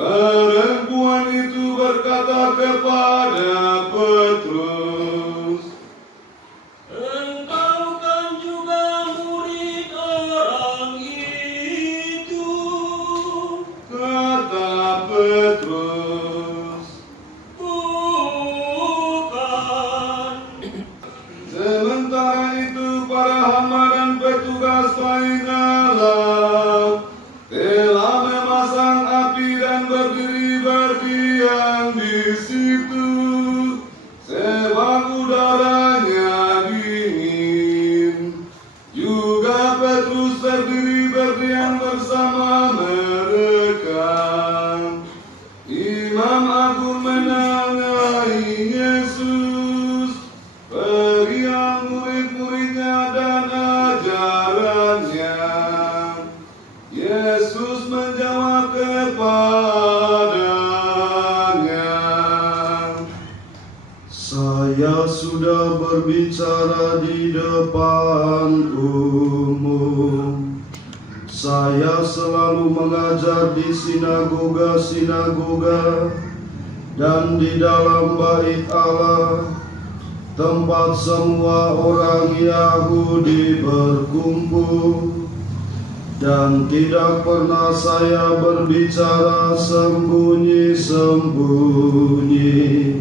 Perempuan itu berkata kepada Petrus, "Engkau kan juga murid orang itu." Kata Petrus, "Bukan." sementara itu para hamba dan petugas penghalang telah memasang api dan berdiri berdiam di situ, sebab udaranya dingin. Juga Petrus berdiri berdiam bersama mereka. Imam Agung menanyai Yesus perihal murid-muridnya dan ajarannya. Yesus menjawab kepadanya, Saya sudah berbicara di depan umum. Saya selalu mengajar di sinagoga-sinagoga dan di dalam bait Allah, tempat semua orang Yahudi berkumpul. Dan tidak pernah saya berbicara sembunyi-sembunyi.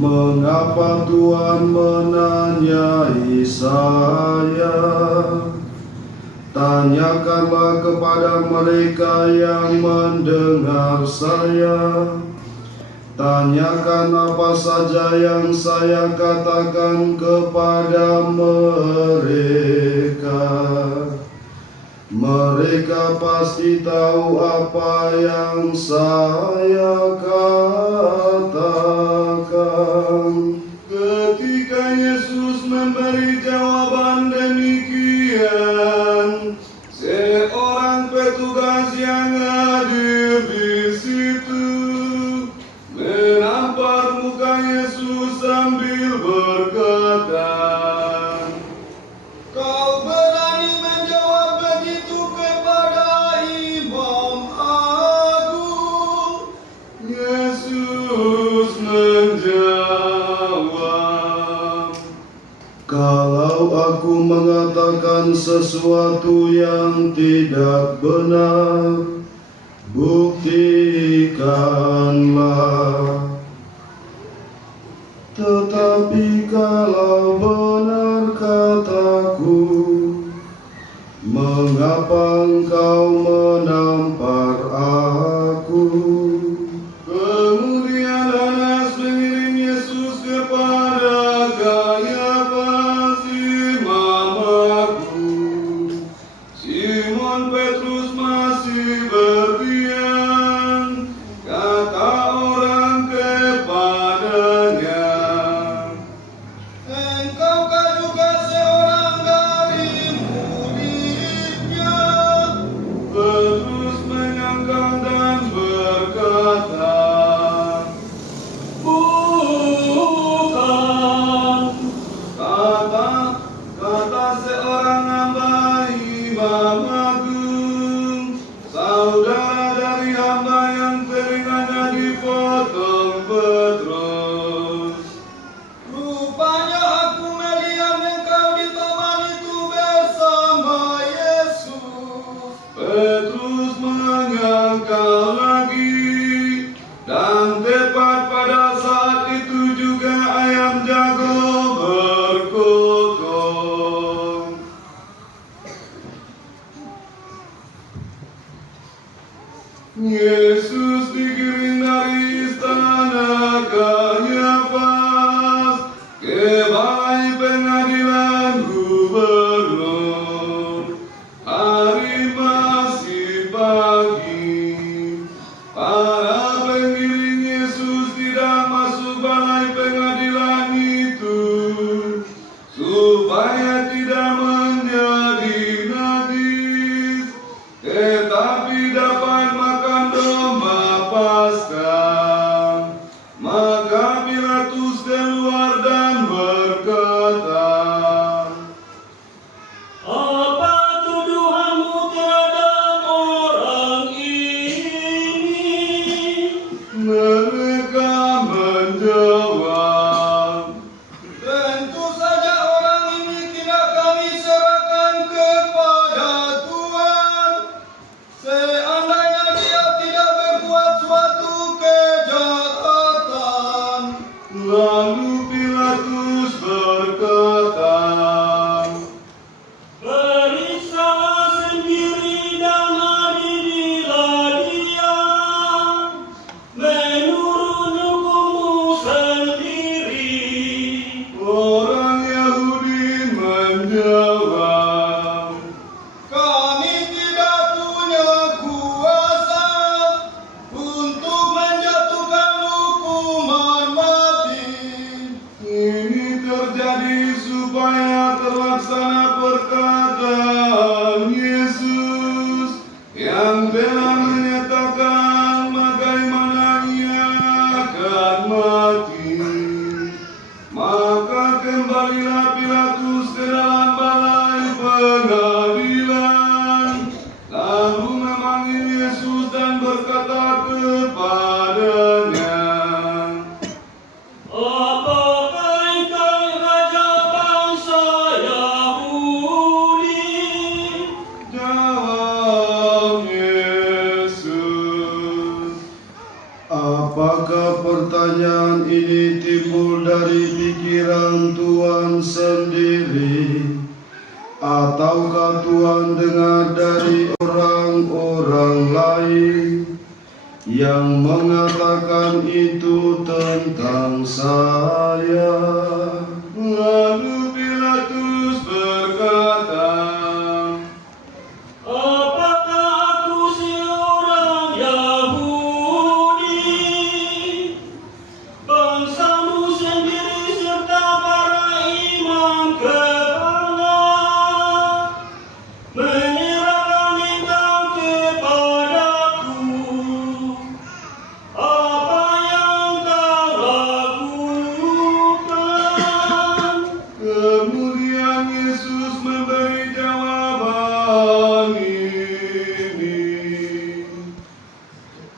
Mengapa Tuhan menanyai saya? Tanyakanlah kepada mereka yang mendengar saya. Tanyakan apa saja yang saya katakan kepada mereka. Mereka pasti tahu apa yang saya katakan. ketika Yesus memberi jawaban demikian, seorang petugas yang hadir di situ menampar muka Yesus sambil berkata, Kau berani menjawab begitu kepada Imam Agung? Yesus menjawab, Kalau aku mengatakan sesuatu yang tidak benar, buktikanlah. Tetapi kalau benar kataku, mengapa engkau menampar aku? Kemudian Hanas mengirim Yesus kepada Kayafas Imam Agung. Simon Petrus masih berdiam. Kata orang kepadanya, Engkaukah juga seorang dari muridnya? Petrus menyangkal dan berkata, Bukan. Kata seorang hamba Imam Agung, saudara dari hamba yang telinganya dipotong Petrus. Rupanya aku melihat engkau di taman itu bersama Yesus. Petrus menyangkal lagi, dan tepat pada saat itu juga ayam jago berkokok. Yesus digiring dari istana Kayafas ke balai pengadilan gubernur. Hari masih pagi. Para pengiring Yesus tidak masuk balai pengadilan itu supaya tidak menjadi najis, tetapi dapat makan domba Paskah. Lalu Pilatus berkata, "Periksalah sendiri dan adililah dia menurut hukummu sendiri." orang Yahudi menjawab, "Kami tidak punya kuasa untuk menjatuhkan hukuman mati." ini terjadi supaya terlaksana perkataan Yesus yang telah menyatakan bagaimana ia akan mati. Maka kembalilah Pilatus ke dalam balai pengadilan, lalu memanggil Yesus dan berkata kepadanya, "Apakah engkau raja bangsa Yahudi?" jawab Yesus. Apakah pertanyaan ini timbul dari pikiran Tuhan sendiri, ataukah Tuhan dengar dari orang-orang lain yang mengatakan itu tentang saya? Lalu Pilatus berkata, "Apakah aku seorang Yahudi? Bangsamu sendiri serta para imam kepala menyerahkan engkau kepadaku. Apa yang kau lakukan?" kemudian Yesus memberi jawaban ini,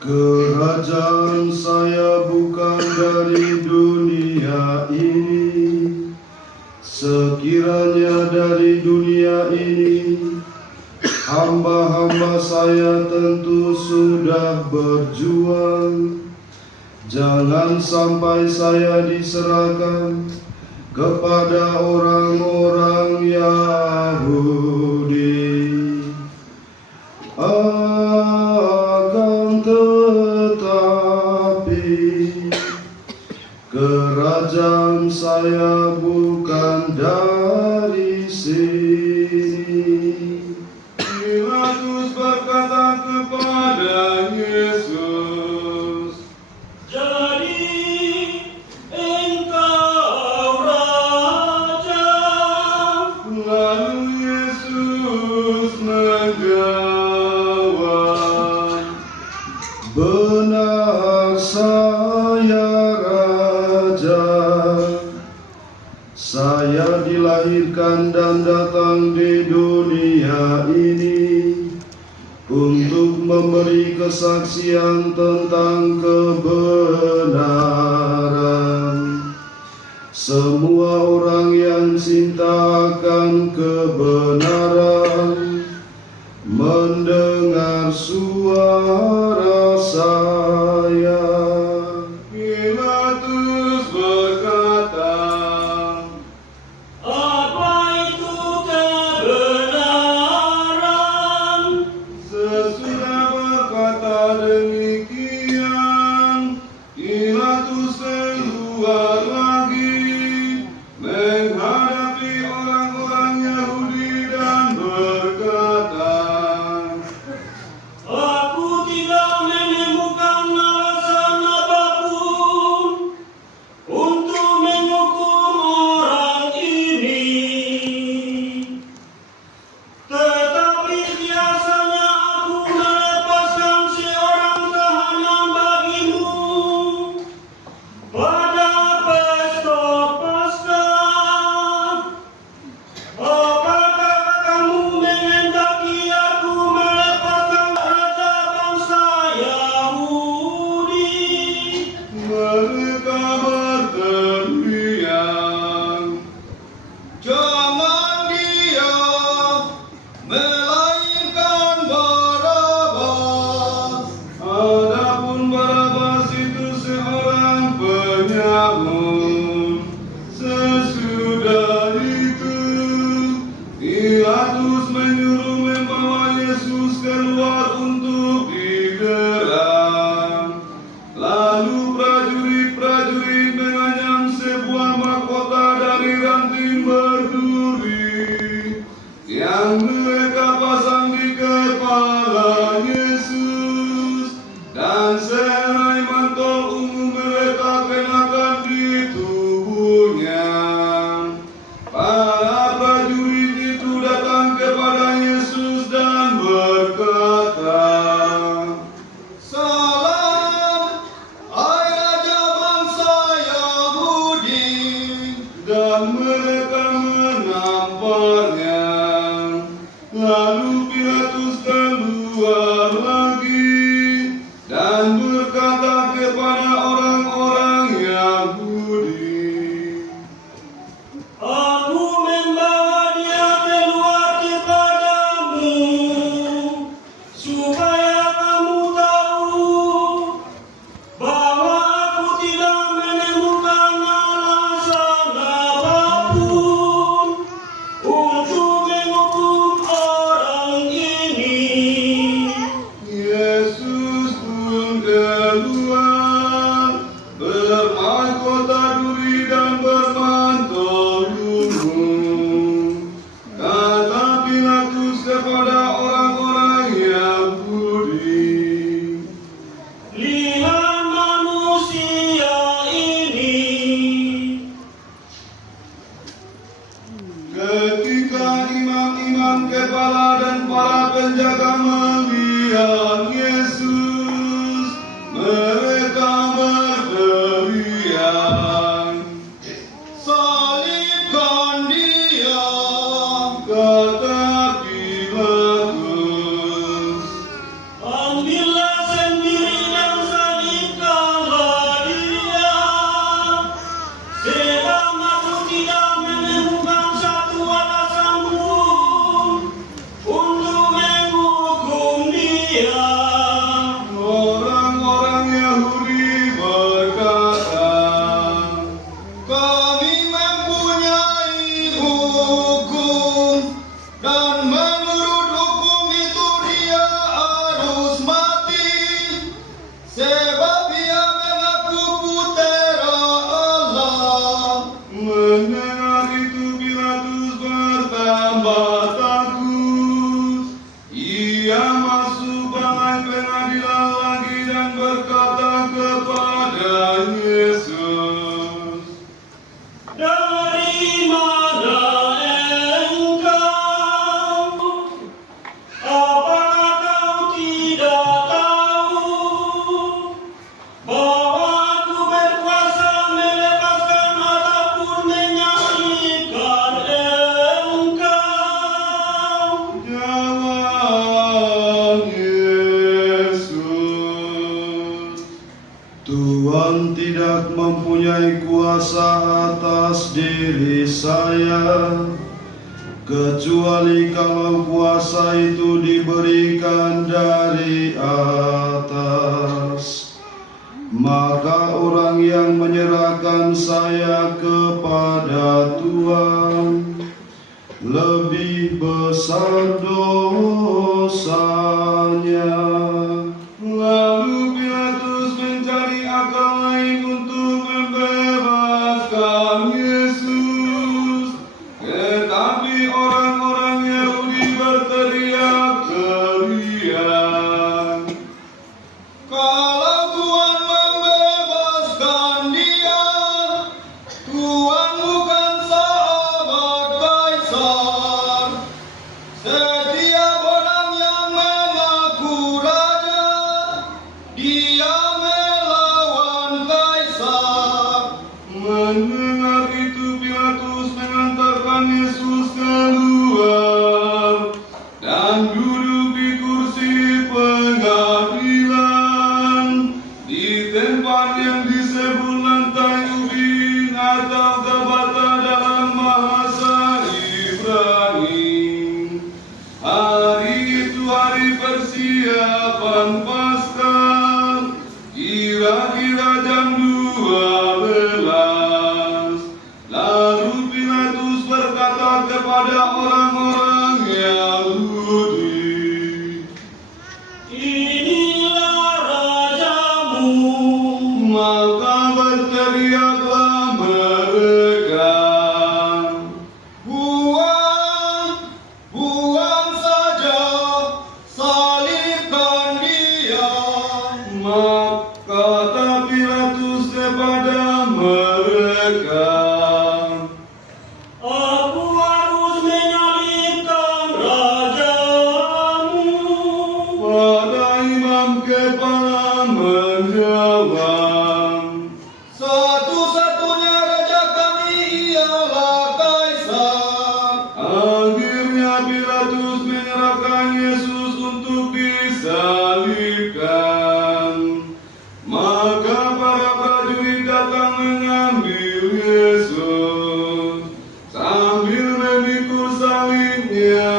Kerajaan saya bukan dari dunia ini. Sekiranya dari dunia ini, hamba-hamba saya tentu sudah berjuang. Jangan sampai saya diserahkan kepada orang-orang Yahudi. Akan tetapi kerajaan saya bukan dari sini. Pilatus berkata kepada Yesus, "Jadi engkau raja?" lalu Yesus menjawab, Benar saya raja. Saya dilahirkan dan datang di dunia ini untuk memberi kesaksian tentang kebenaran. Semua orang yang cinta akan kebenaran mendengar suara saya. Pilatus berkata, Apa itu kebenaran? sesudah berkata demikian, Pilatus keluar lagi menghadapi orang-orang Yahudi dan berkata, Aku tidak menemukan alasan apapun untuk menghukum orang ini. Tetapi biasanya aku melepaskan seorang Lihat manusia ini. Ketika imam-imam kepala dan para penjaga melihat Yesus, mereka berteriak, "Salibkan Dia!" kata Pilatus. Ambillah sendiri dan salibkanlah Dia. Sebab aku tidak menemukan satu alasan pun untuk menghukum Dia. Orang-orang Yahudi berkata, "Kami mempunyai hukum, dan menurut hukum itu Dia harus mati, sebab Dia mengaku putera Allah." Mendengar itu Pilatus bertambah takut. Ia masuk balai pengadilan lagi dan berkata kepada Yesus, Dari mana engkau? Apakah kau tidak tahu bahwa aku berkuasa melepaskan ataupun menyalibkan engkau? jawab Yesus, Tuhan tidak mempunyai kuasa atas diri saya, kecuali kalau kuasa itu diberikan dari atas. Maka orang yang menyerahkan saya kepada Tuhan lebih besar dosanya. Lalu Pilatus mencari akal lain untuk membebaskan Yesus. Tetapi orang-orang Yahudi berteriak-teriak, "Kalau Tuhan membebaskan Dia, Tuhan bukan sahabat Kaisar. Setiap orang yang mengaku raja, dia melawan Kaisar." Mendengar itu Pilatus mengantarkan Yesus keluar dan duduk di kursi pengadilan di tempat yang disebut lantai ubin atau Gabata dalam bahasa Ibrani. Hari itu hari persiapan Paskah, kira-kira jam 12. Lalu Pilatus berkata kepada orang-orang Yahudi, Inilah rajamu. maka berteriaklah mereka, "Buang, buang saja, salibkan Dia." Maka kata Pilatus kepada mereka, Aku harus menyalibkan rajamu. pada imam kepala menjawab, "Satu-satunya raja kami ialah Kaisar." Akhirnya Pilatus menyerahkan Yesus untuk disalibkan. Maka para prajurit datang mengambil Yesus sambil memikul salibnya.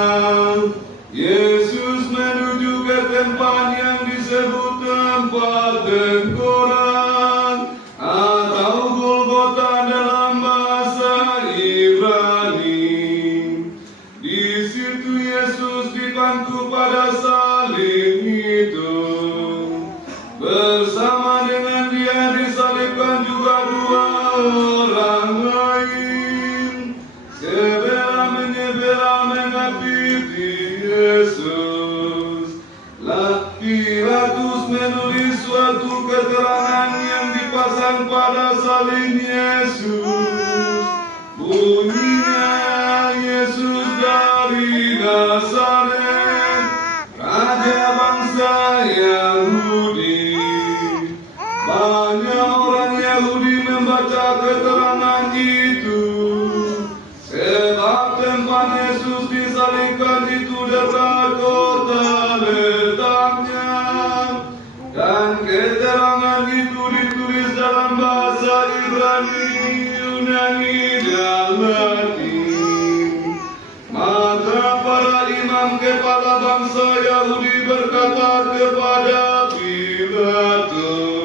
Yesus menuju ke tempat yang disebut tempat tengkorak atau Golgota dalam bahasa Ibrani. Di situ Yesus dipangku pada salib itu. Bersama dengan Dia disalibkan juga dua orang lain, sebelah menyebelah mengapiti Yesus. Pilatus menulis suatu keterangan yang dipasang pada salib Yesus. Bunyinya Yesus dari Nazaret, Raja bangsa Yahudi. Banyak orang Yahudi membaca keterangan itu, sebab tempat Yesus disalibkan itu dekat kota letaknya, dan keterangan itu ditulis dalam bahasa Ibrani, Yunani, dan Latin. Maka para imam kepala bangsa Yahudi berkata kepada Pilatus,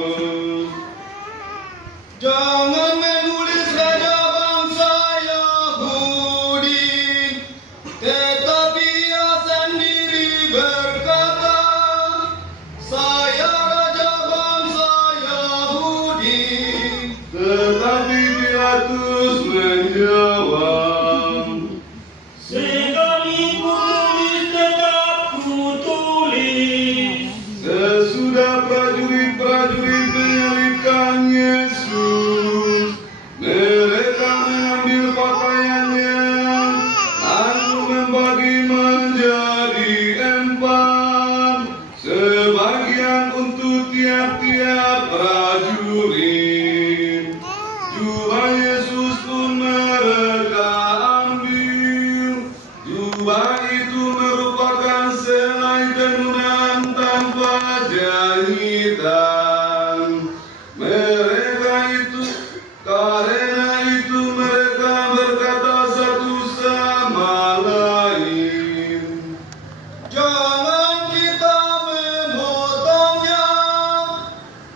Jangan menulis raja bangsa Yahudi, tetapi ia sendiri berkata, saya raja bangsa Yahudi. tetapi Pilatus menjawab, Sekali kutulis tetap kutulis. sesudah prajurit-prajurit menyalibkan Yesus, mereka mengambil pakaiannya, lalu membagi menjadi 4, sebagian untuk tiap-tiap prajurit. Jubah Yesus pun mereka ambil. Jubah itu merupakan selai tenunan tanpa jahitan. Karena itu mereka berkata satu sama lain, Jangan kita memotongnya,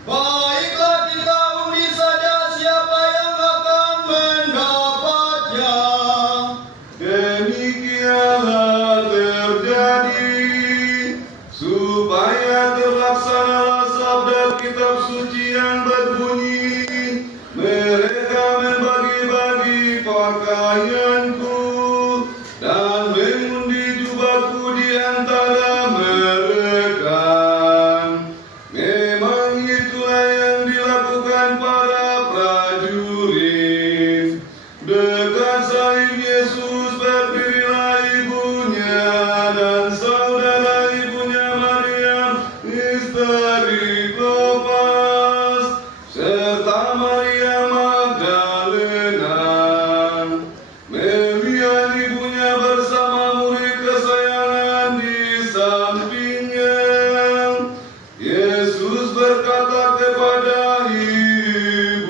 baiklah kita undi saja siapa yang akan mendapatnya. demikianlah terjadi, supaya terlaksanalah sabda kitab suci yang berbunyi, mereka membagi-bagi pakaianku dan mengundi jubahku di antara mereka. Memang itulah yang dilakukan para prajurit. Dekat salib Yesus berdirilah ibunya dan saudara ibunya Maria, istri Klopas, serta Maria Magdalena. Melihat ibunya bersama murid kesayangan di sampingnya, Yesus berkata kepada ibunya,